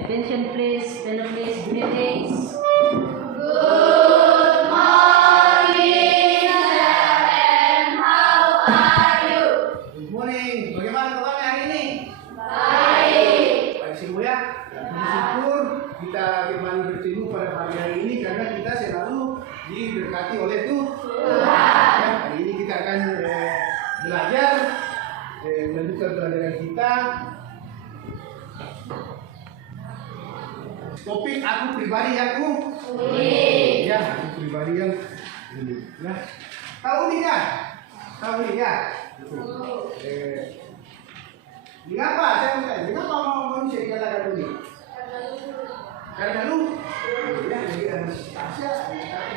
Attention please, fellow please, greetings. Good morning, sir, and how are you? Good morning. Bagaimana kabarnya hari ini? Baik. Baik semua ya. Bersyukur kita kembali bertemu pada pagi hari ini karena kita selalu diberkati oleh Tuhan. Ya, hari ini kita akan belajar melanjutkan pelajaran kita. Topik aku pribadi aku unik. Ya, aku pribadi yang unik. Ya. Tahu nih kan? Tahu nih ya? Mengapa? Saya mau tanya, mengapa manusia dikatakan unik? Karena lu. Ya, jadi Tasya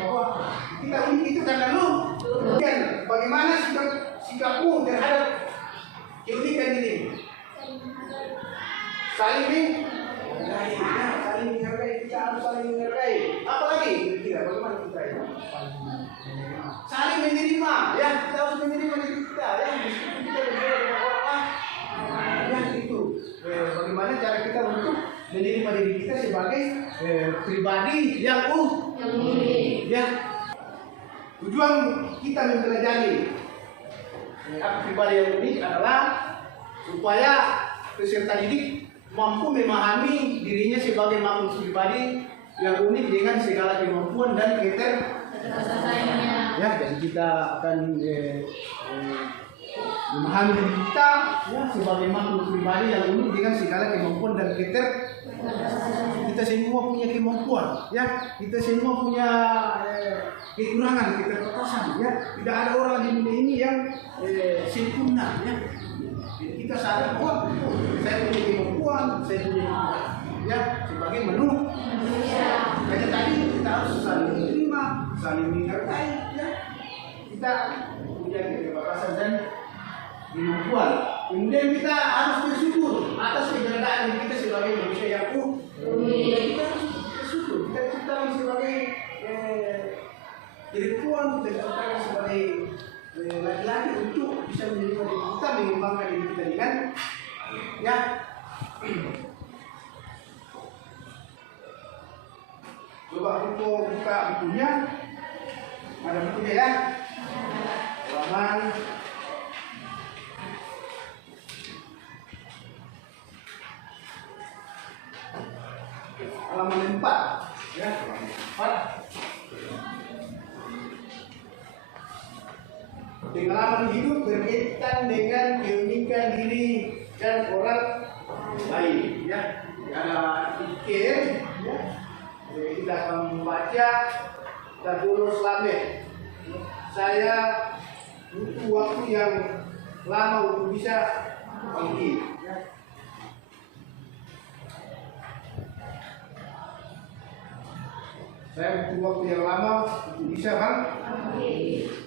bahwa kita unik itu karena lu. Dan bagaimana sikapmu terhadap keunikan ini? Saling menghargai, kita harus saling menghargai. Apa lagi? Kira bagaimana kita ini? Saling menerima, ya kita harus menerima diri kita, ya meskipun kita berbeda dengan orang, ya itu. Bagaimana cara kita untuk menerima diri kita sebagai pribadi yang unik, ya. Tujuan kita mempelajari aku pribadi yang unik adalah supaya peserta didik mampu memahami dirinya sebagai makhluk pribadi yang unik dengan segala kemampuan dan keterbatasannya. Ya, jadi kita akan memahami diri kita ya, sebagai makhluk pribadi yang unik dengan segala kemampuan dan keterbatasannya. Kita semua punya kemampuan, ya. Kita semua punya kekurangan, keterbatasan, ya. Tidak ada orang di dunia ini yang sempurna, ya. Kita sadar bahwa saya punya kemampuan, saya punya ya sebagai manusia. Hanya tadi kita harus saling menerima, saling menghargai, ya. Kita punya keterbatasan dan kemampuan. Kemudian kita harus bersyukur atas keberadaan kita sebagai manusia yang unik. Kita harus bersyukur. Kita diciptakan sebagai perempuan, kita diciptakan sebagai laki-laki untuk bisa menerima diri kita, mengembangkan diri kita dengan ya. Coba buka bukunya, ada bukunya ya. Halaman 4 ya, halaman 4. Pengalaman hidup berkaitan dengan keunikan diri dan orang lain, ya. Ada pikir, ya. Kita akan membaca Tabulus Lamek. Saya butuh waktu yang lama untuk bisa bangkit, ya. Saya butuh waktu yang lama untuk bisa bangkit.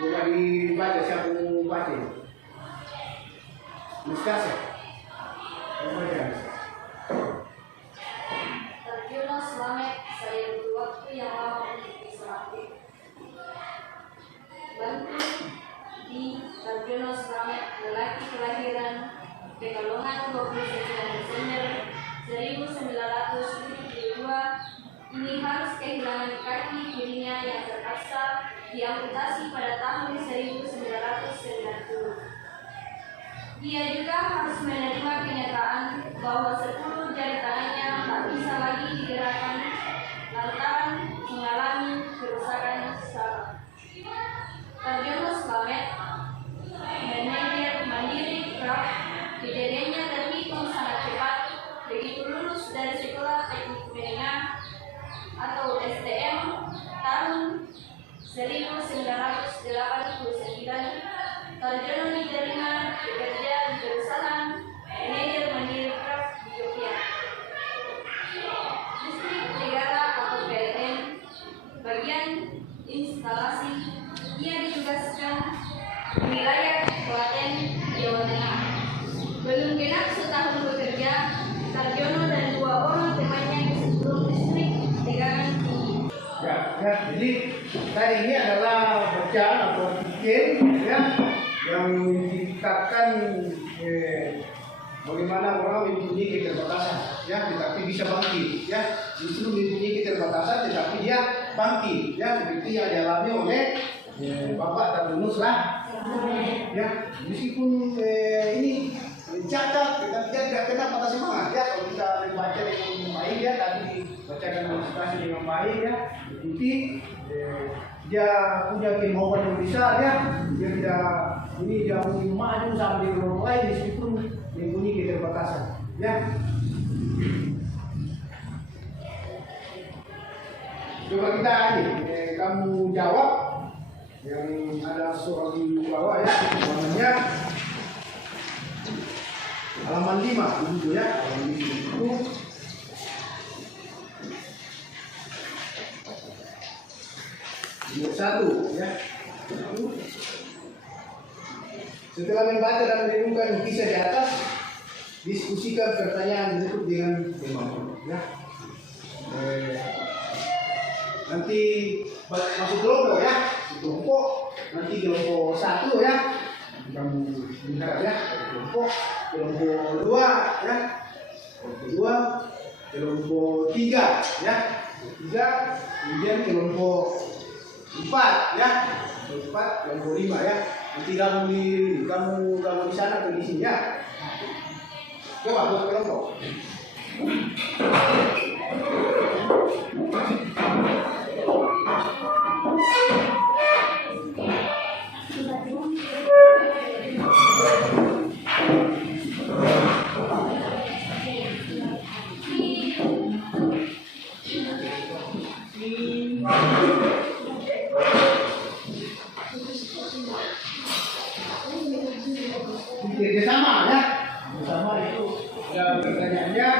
Coba dibaca, siapa mau baca? Mustasa. Terjunus Lamek, saya butuh waktu yang lama untuk bisa bangkit. Bantu di Terjunus Lamek, lelaki kelahiran Pekalongan 29 Desember 1972, ini harus kehilangan kaki kirinya yang terpaksa diamputasi pada tahun 1990. Dia juga harus menerima kenyataan bahwa 10 jari tangannya tak bisa lagi digerakkan lantaran mengalami kerusakan saraf. Terjunus Lamek, manajer mandiri Kraft, kejadiannya terhitung sangat cepat. Begitu lulus dari sekolah teknik menengah atau STM tahun 1989, Terjun diterima bekerja di perusahaan manajer mandiri Kraft di Yogyakarta. Distrik Negara atau PLN, bagian instalasi, ia ditugaskan di wilayah Klaten, Jawa Tengah. Belum genap Ya, jadi kita ini adalah bacaan atau artikel ya yang dikatakan bagaimana orang mempunyai keterbatasan ya, tetapi bisa bangkit ya. Justru mempunyai keterbatasan tetapi dia bangkit ya, seperti yang dialami oleh Bapak Tardunus lah ya. Meskipun ini cacat, tetapi dia tidak kena patah semangat ya. Kalau kita membaca dengan baik ya, tadi dibacakan ilustrasi dengan baik ya, ikuti dia punya kemauan yang besar ya. Dia tidak ini dia ingin maju sama dengan orang lain meskipun mempunyai keterbatasan ya. Coba kita ini kamu jawab yang ada soal di bawah ya, namanya halaman 5 itu ya, halaman 5 itu nomor 1 ya. Setelah membaca dan merenungkan kisah di atas, diskusikan pertanyaan berikut dengan teman ya. Nanti masuk kelompok ya, kelompok nanti kelompok 1 ya, kamu dengar ya, kelompok 2 ya, kelompok 3 ya, kemudian kelompok 4 ya, kelompok 5 ya. Nanti kamu di sana atau di sini ya. Coba buat kelompok. Sama ya, sama itu ya pertanyaannya.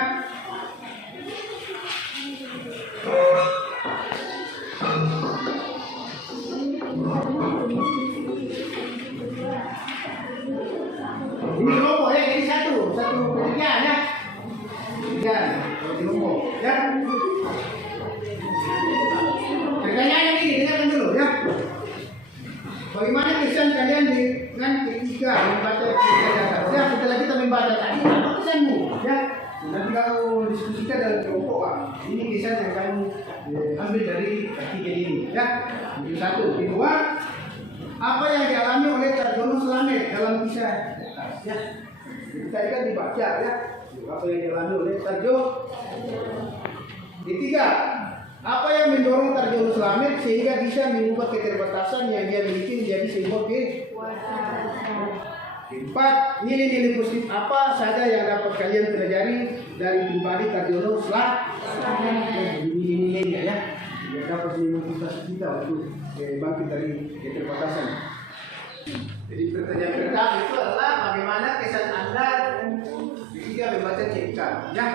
Ini kelompok ya, jadi satu pekerjaan ya, kelompok ya. Pertanyaannya ini dengarkan dulu ya. Bagaimana kesan kalian dengan ketika membaca kisah dasar? Ya, setelah kita membaca tadi, apa kesanmu? Ya, nanti kamu diskusikan dalam kelompok. Pak. Ini kesan yang kamu ambil dari artikel ini. Ya, itu 1. Kedua, apa yang dialami oleh Tarjono Slamet dalam kisah dasar? Ya, kita kan dibaca ya. Apa yang dialami oleh Tarjono. Ketiga, apa yang mendorong Tarjono Slamet sehingga bisa mengubah keterbatasan yang dia miliki menjadi sebuah kekuatan? 4. Nilai-nilai positif apa saja yang dapat kalian pelajari dari pribadi Tarjono Slamet? Nilai-nilainya ya, yang dapat memotivasi kita untuk bangkit dari keterbatasan. Jadi pertanyaan pertama itu adalah bagaimana kesan Anda ketika membaca cerita ya.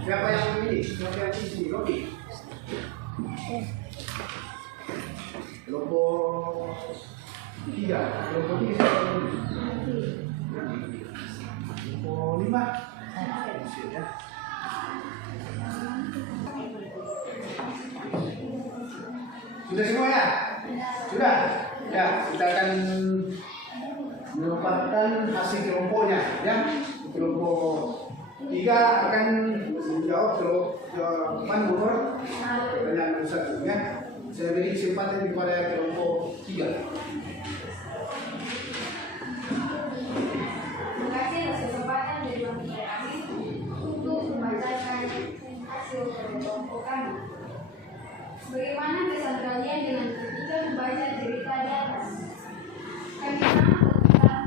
Siapa yang memilih? Siapa yang isi? Oke. Kelompok 3. Kelompok 3 siapa yang memilih? Kelompok 5. Ya. Sudah semua ya? Sudah? Ya, kita akan menempatkan hasil kelompoknya ya. Kelompok 3 akan menjawab jawaban nomor pertanyaan 1 ya. Saya beri kesempatan kepada kelompok 3. Terima kasih atas kesempatan dari kami untuk membacakan hasil kelompok kami. Bagaimana kesan kalian dengan ketika membaca cerita di atas? Kami sangat tentang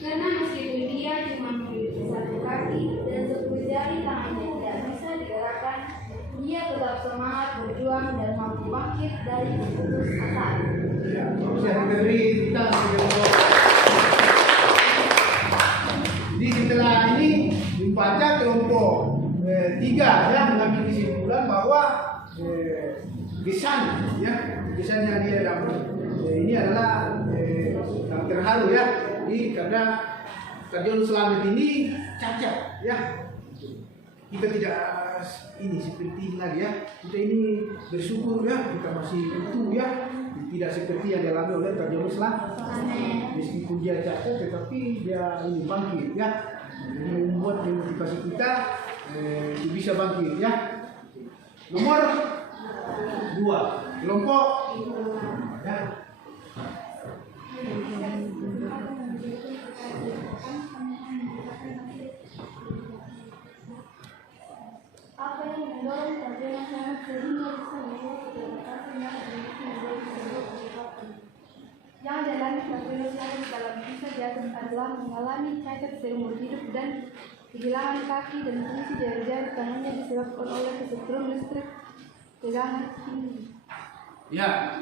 karena meskipun dia cuma memiliki 1 kaki dan 10 jari tangannya tidak bisa digerakkan, dia tetap semangat berjuang dan mampu bangkit dari putus asa. Ya, saya beri kita jadi setelah ini membaca kelompok 3 ya, mengambil kesimpulan bahwa kesan yang dia dapat ini adalah yang terharu ya. Ini karena Tarjono Slamet ini cacat ya. kita tidak ini seperti ini lagi ya. Kita ini bersyukur ya, kita masih utuh ya. Tidak seperti yang dialami oleh Raja Islam. Meskipun dia jatuh, tetapi dia ini bangkit ya. Ini membuat motivasi kita bisa bangkit ya. Nomor 2, kelompok ya. Apa yang mendorong kerja masyarakat sehingga bisa membuat kebebasan yang menjadi sebuah kebebasan? Yang dialami kerja masyarakat dalam kisah jatuh adalah mengalami cacat seumur hidup dan kehilangan kaki dan fungsi jari-jari tangannya disebabkan oleh kesetrum listrik tegangan tinggi. Ya,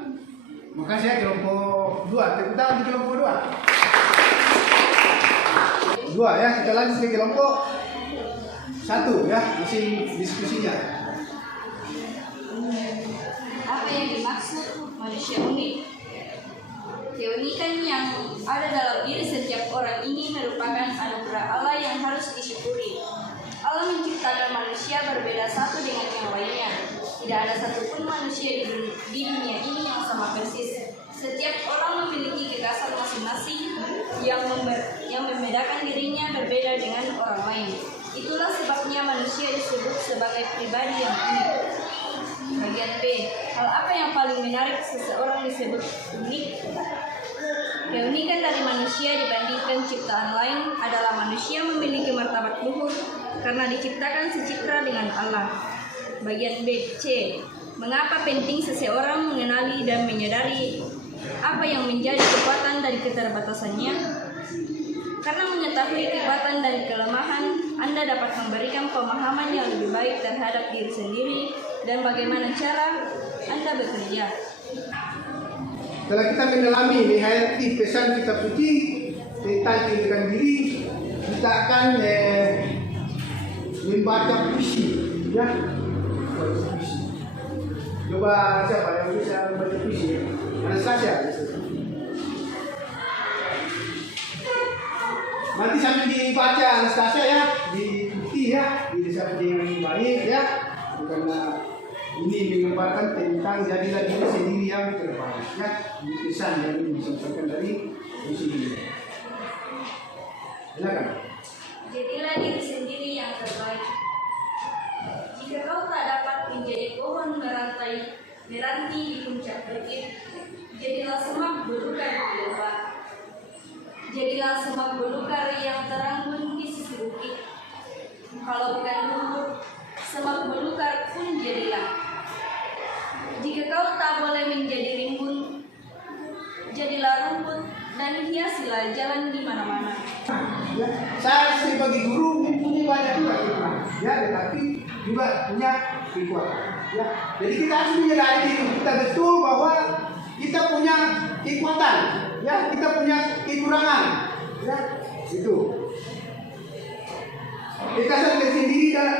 makasih ya kelompok 2. Tepuk tangan di kelompok 2. 2 ya, kita lanjut ke kelompok 1 ya, masih diskusinya. Apa yang dimaksud manusia unik? Keunikan yang ada dalam diri setiap orang ini merupakan anugerah Allah yang harus disyukuri. Allah menciptakan manusia berbeda satu dengan yang lainnya. Tidak ada satupun manusia di dunia ini yang sama persis. Setiap orang memiliki kekhasan masing-masing yang membedakan dirinya berbeda dengan orang lain. Itulah sebabnya manusia disebut sebagai pribadi yang unik. Bagian B, hal apa yang paling menarik seseorang disebut unik? Keunikan dari manusia dibandingkan ciptaan lain adalah manusia memiliki martabat luhur karena diciptakan secitra dengan Allah. Bagian B, C, mengapa penting seseorang mengenali dan menyadari apa yang menjadi kekuatan dari keterbatasannya? Karena mengetahui kekuatan dan kelemahan, Anda dapat memberikan pemahaman yang lebih baik terhadap diri sendiri dan bagaimana cara Anda bekerja. Setelah kita mendalami menghayati pesan kitab suci tentang keunikan diri, kita akan membaca puisi ya. Puisi. Coba siapa yang bisa membaca puisi? Anastasia. Nanti sambil dibaca Anastasia ya, diikuti ya, disampaikan dengan baik ya, karena ini menggambarkan tentang jadilah diri sendiri yang terbaik ya. Ini pesan yang disampaikan dari sini. Silakan. Jadilah diri sendiri yang terbaik. Jika kau tak dapat menjadi pohon meranti di puncak bukit, jadilah semak belukar di lembah. Jadilah semak belukar yang teranggun di sisi bukit. Kalau bukan rumput, semak belukar pun jadilah. Jika kau tak boleh menjadi rimbun, jadilah rumput dan hiasilah jalan di mana-mana. Ya, saya sebagai guru mempunyai banyak juga kekuatan, ya, tetapi juga punya kekuatan. Ya, jadi kita harus menyadari diri kita betul bahwa kita punya kekuatan, ya, kita punya kekurangan, ya, itu. Kekhasan tersendiri dan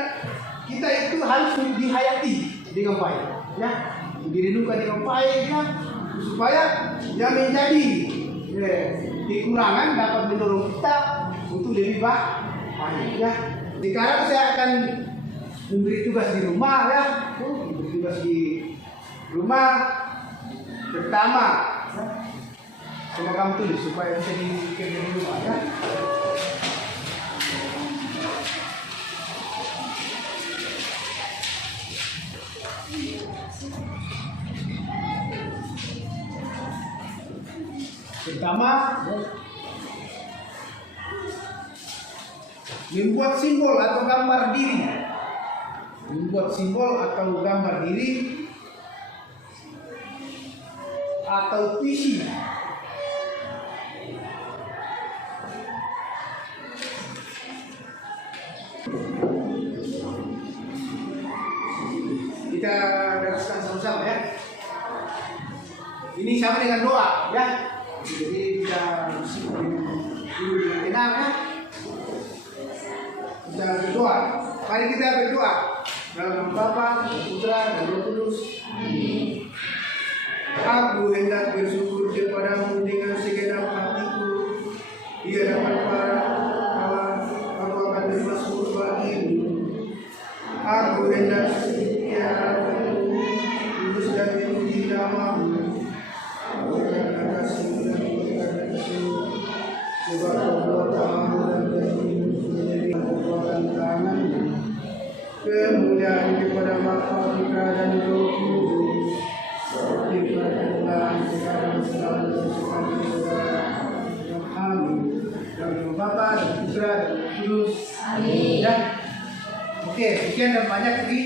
kita itu harus dihayati dengan baik, ya, direnungkan dengan baik, ya, supaya yang menjadi kekurangan dapat mendorong kita untuk lebih baik, ya. Sekarang saya akan memberi tugas di rumah, ya, tugas di rumah pertama. Coba kamu tulis supaya bisa dibikin di rumah, ya. Pertama, membuat simbol atau gambar diri. Membuat simbol atau gambar diri atau puisi. Kita jelaskan sama-sama, ya. Ini sama dengan doa, ya. Jadi kita dulu dengan tenang, ya. Kita berdoa. Mari kita berdoa dalam nama Bapa, Putra, dan Roh Kudus. Aku hendak bersyukur kepadamu dengan segenap hatiku. Ia dapat para Allah, aku akan bersyukur bagimu. Aku hendak setia lulus dari uji namamu. Aku hendak kasih dan kasih. Sebab perbuatanmu dan janjimu menjadi kekuatan tanganmu. Kemuliaan kepada Bapa, Putra dan Roh Kudus. Seperti pada bulan sekarang selalu dan Amin. Dalam Bapa dan Putra dan Roh Kudus. Amin. Ya. Oke, sekian dan banyak lagi